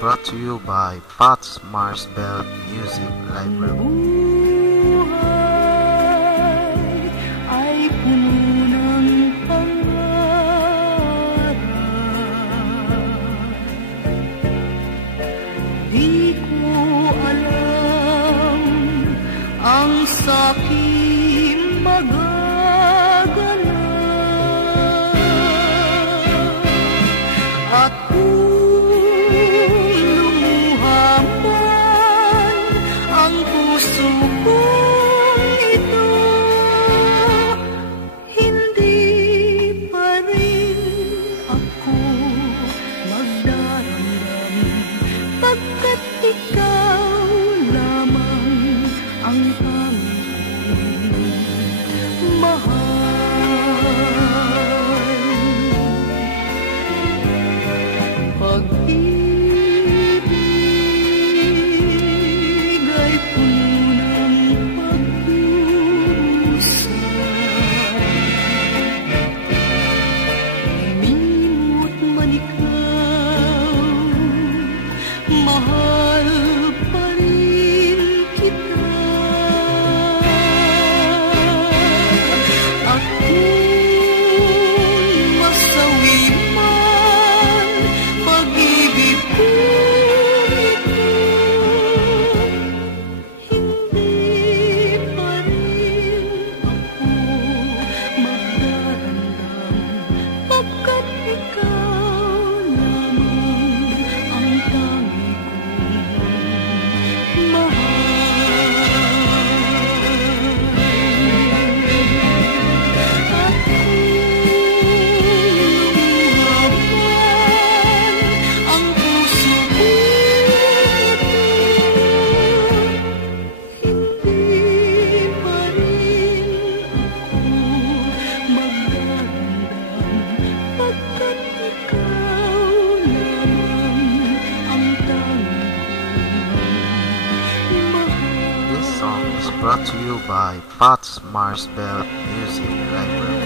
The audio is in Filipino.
brought to you by Pat's Marsbell Music Library. Ay puno ng pangarap, di ko alam ang saking magaganap. At kung lumuha man ang puso kong ito, hindi pa rin ako magdaramdam, pagkat ikaw lamang ang aming mahal. Pag-ibig ay puno ng pag-uusap, limot man ikaw, mahal pa rin kita. At kung masawi man pag-ibig ko ito, hindi pa rin ako magdaramdam, pagkat ikaw lamang ang tangi kong mahal. At kung lumuha man ang puso ko ito, hindi pa rin ako magdaramdam, pagkat ikaw lamang ang tangi kong mahal. This song is brought to you by Pat's Marsbell Music Library.